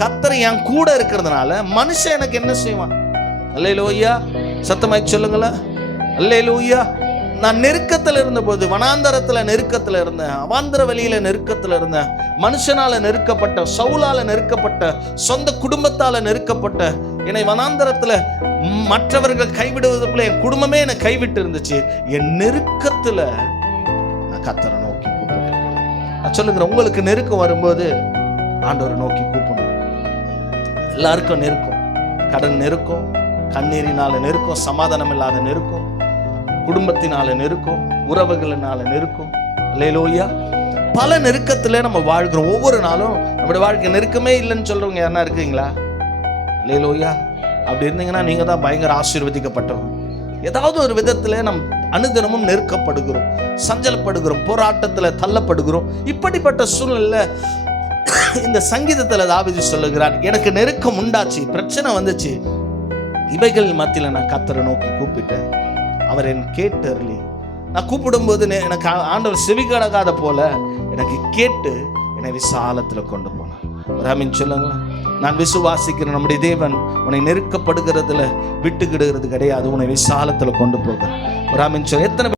கர்த்தர் என் கூட இருக்கிறதுனால மனுஷன் எனக்கு என்ன செய்வான்? அல்லேலூயா, சத்தமாய் சொல்லுங்களேன். அல்லேலூயா. நான் நெருக்கத்தில் இருந்தபோது, வனாந்தரத்தில் நெருக்கத்தில் இருந்தேன், அவாந்தர வெளியில நெருக்கத்தில் இருந்தேன், மனுஷனால நெருக்கப்பட்ட, சவுலால நெருக்கப்பட்ட, சொந்த குடும்பத்தால நெருக்கப்பட்ட, என்னை வனாந்தரத்துல மற்றவர்கள் கைவிடுவது போல என் குடும்பமே என்னை கைவிட்டு இருந்துச்சு. என் நெருக்கத்துல நான் கர்த்தரை நோக்கி கூப்பிட்டேன். நான் சொல்லுகிறேன், உங்களுக்கு நெருக்கம் வரும்போது ஆண்டவரை நோக்கி கூப்பிடணும். எல்லாருக்கும் நெருக்கம், கடன் நெருக்கம், கண்ணீரினால நெருக்கம், சமாதானம் இல்லாத நெருக்கம், குடும்பத்தினால நெருக்கம், உறவுகளினால நெருக்கம். அல்லேலூயா. பல நெருக்கத்துல நம்ம வாழ்கிறோம். ஒவ்வொரு நாளும் நம்முடைய வாழ்க்கை நெருக்கமே இல்லைன்னு சொல்றவங்க யாரா இருக்கீங்களா? அல்லேலூயா. அப்படி இருந்தீங்கன்னா நீங்க தான் பயங்கர ஆசீர்வதிக்கப்பட்டவங்க. ஏதாவது ஒரு விதத்துல நம் அனுதினமும் நெருக்கப்படுகிறோம், சஞ்சலப்படுகிறோம், போராட்டத்துல தள்ளப்படுகிறோம். இப்படிப்பட்ட சூழ்நிலை இந்த சங்கீதத்துல தாவீது சொல்லுகிறார், எனக்கு நெருக்கம் உண்டாச்சு, பிரச்சனை வந்துச்சு, இவைகள் மத்தியில நான் கர்த்தரை நோக்கி கூப்பிட்டேன், அவர் என் கேட்டருளி. நான் கூப்பிடும்போது எனக்கு ஆண்டவர் செவி கடக்காத போல எனக்கு கேட்டு என்னை விசாலத்துல கொண்டு போனார். ராமின் சொல்லுங்களேன். நான் விசுவாசிக்கிறேன், நம்முடைய தேவன் உன்னை நெருக்கப்படுகிறதுல விட்டுக்கிடுகிறது கிடையாது, உன்னை விசாலத்துல கொண்டு போகிறார். ராமின் சொல்ல எத்தனை